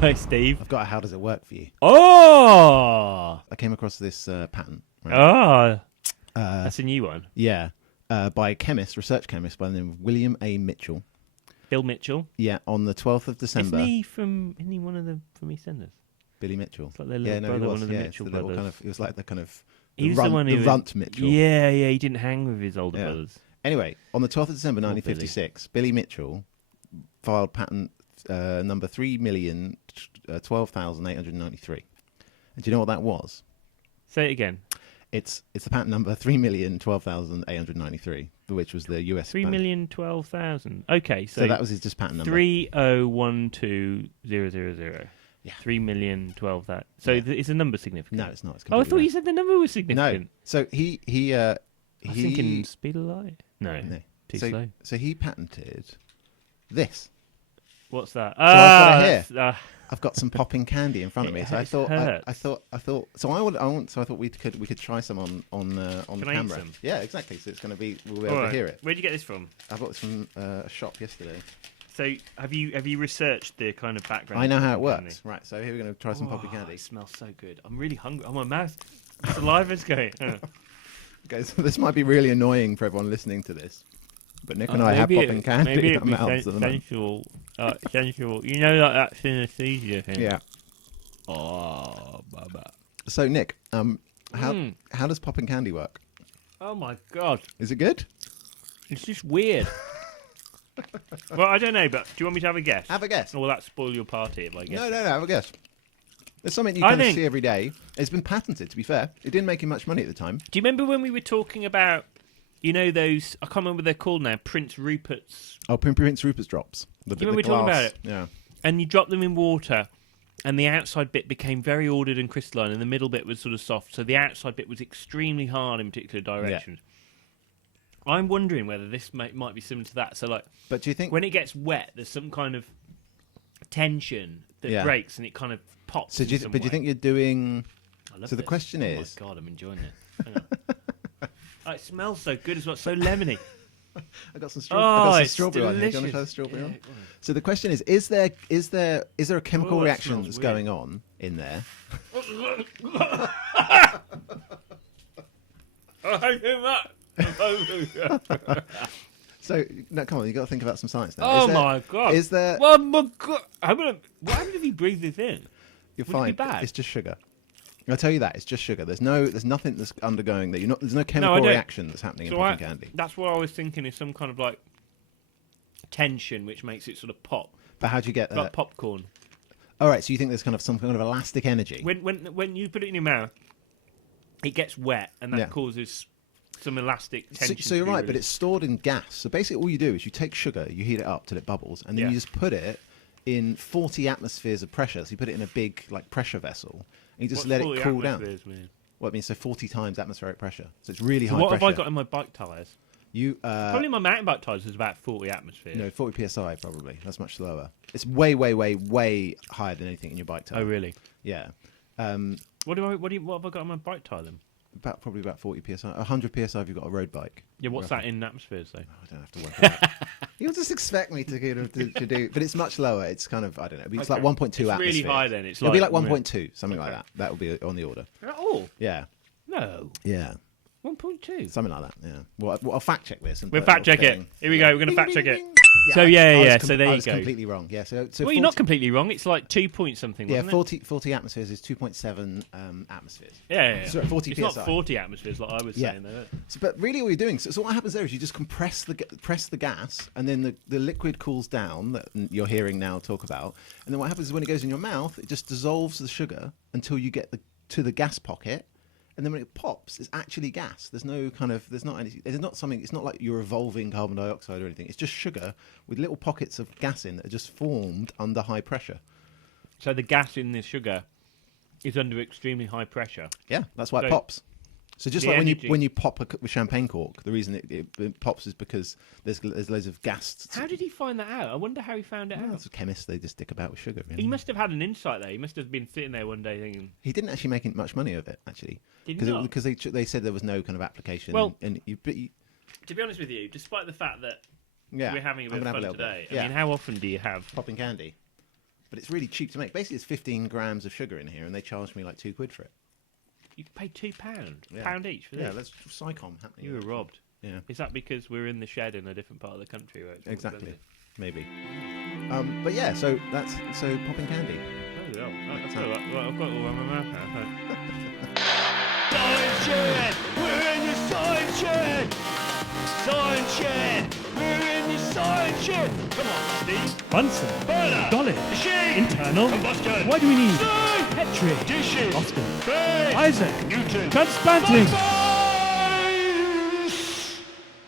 Hi, Steve. I've got a how does it work for you. Oh! I came across this patent. Right? That's a new one. Yeah. By a research chemist by the name of William A. Mitchell. Bill Mitchell. Yeah, on the 12th of December. Isn't he one of the from EastEnders? Billy Mitchell. It's like their little brother, one of the Mitchell brothers. It was like the kind of He was the one who runt Mitchell. Yeah, he didn't hang with his older brothers. Anyway, on the 12th of December 1956, Billy Mitchell filed patent number 3,012,893. And do you know what that was? Say it again. It's the patent number 3,012,893, which was the US 3,012,000. Okay, so that was his just patent number. 3012000. Yeah. 3,012,000. So is the number significant? No, it's not. It's I thought you said the number was significant. No. So he I was thinking speed of light. No. Too slow. So he patented this. What's that? So I've got it here. I've got some popping candy in front of me. So I thought we could try some on camera. I eat some? Yeah, exactly. So it's going to be we'll be able to hear it. Where'd you get this from? I got this from a shop yesterday. So have you researched the kind of background? I know how it works. Candy? Right. So here we're going to try some popping candy. It smells so good. I'm really hungry. Oh, my mouth, saliva's going. Okay, so this might be really annoying for everyone listening to this, but Nick and I have popping candy in our mouths at the moment. Sensual. You know that synesthesia thing. Yeah. Oh, baba. So Nick, how does popping candy work? Oh my god. Is it good? It's just weird. Well, I don't know, but do you want me to have a guess? Have a guess. Or will that spoil your party if I guess? No, have a guess. It's something you kind of see every day. It's been patented, to be fair. It didn't make him much money at the time. Do you remember when we were talking about, you know, those, I can't remember what they're called now, Prince Rupert's. Oh, Prince Rupert's drops. Do you remember we were talking about it? Yeah. And you drop them in water, and the outside bit became very ordered and crystalline, and the middle bit was sort of soft. So the outside bit was extremely hard in particular directions. Yeah. I'm wondering whether this might be similar to that. So, like, but do you think when it gets wet, there's some kind of tension that breaks and it kind of pops. So, do you think you're doing? So the question is, oh my god, I'm enjoying it. Hang on. Oh, it smells so good as well, so lemony. I got some strawberry. Strawberry on here. Do you want to try the strawberry on? So the question is there a chemical reaction that's going on in there? So no, come on, you got to think about some science now. My god! Is there? Oh my god! What happens if you breathe this in? You're fine. It's just sugar. I'll tell you that it's just sugar. There's nothing that's undergoing that. There's no chemical reaction that's happening in popping candy. That's what I was thinking. Is some kind of like tension which makes it sort of pop. But how do you get that? Like popcorn. All right. So you think there's kind of some kind of elastic energy when you put it in your mouth, it gets wet and that causes some elastic tension. So you're right, but it's stored in gas. So basically, all you do is you take sugar, you heat it up till it bubbles, and then you just put it in 40 atmospheres of pressure. So you put it in a big pressure vessel. And you just let it cool down. Mean? What it means, so 40 times atmospheric pressure. So it's really high what pressure. What have I got in my bike tyres? Probably my mountain bike tyres is about 40 atmospheres. No, 40 psi probably. That's much slower. It's way, way, way, way higher than anything in your bike tyre. Oh, really? Yeah. What have I got on my bike tyre then? Probably about 40 psi. 100 psi if you've got a road bike. Yeah, what's that in atmospheres though? I don't have to work it out. You'll just expect me to do, but it's much lower. It's kind of, I don't know. It's like 1.2 atmospheres. It's really high then. It'll be like 1.2, something like that. That will be on the order. At all? Yeah. No. Yeah. 1.2. Something like that. Yeah. Well, I'll fact check this. We'll fact check it. Here we go. We're going to fact check it. Yeah, so so there I you was go. Completely wrong. Yeah. So well, you're not completely wrong. It's like 2 point something. Yeah, wasn't 40 atmospheres is 2.7 atmospheres. Yeah. So 40 it's psi. Not 40 atmospheres like I was saying. Though. So, but really, what you're doing. So what happens there is you just compress the gas, and then the liquid cools down that you're hearing now talk about, and then what happens is when it goes in your mouth, it just dissolves the sugar until you get to the gas pocket. And then when it pops, it's actually gas. It's not like you're evolving carbon dioxide or anything. It's just sugar with little pockets of gas in that are just formed under high pressure. So the gas in the sugar is under extremely high pressure. Yeah, that's why it pops. So just like when you pop a champagne cork, the reason it pops is because there's loads of gas. How did he find that out? I wonder how he found it out. As a chemist, they just dick about with sugar. Really. He must have had an insight there. He must have been sitting there one day thinking. He didn't actually make much money of it, actually. Because they said there was no kind of application. Well, to be honest with you, despite the fact that we're having a bit of fun today, I mean, how often do you have popping candy? but it's really cheap to make. Basically, it's 15 grams of sugar in here, and they charged me like £2 for it. You paid £2, Yeah. pound each for this. Yeah, that's Psycom happening. You were robbed. Yeah, Is that because we're in the shed in a different part of the country? Where it's more exactly. expensive? Maybe. But yeah, so popping candy. Oh, yeah. I've got it all around my mouth now. Science Shed! We're in the Science Shed! Science Shed! We're in the Science Shed! Come on, Steve. Bunsen. Burner! Dolly. Machine! Internal. Combustion! Why do we need Steam! Petri? Dishes! Austin. Base! Isaac. Newton! Transplanting. Bunsen!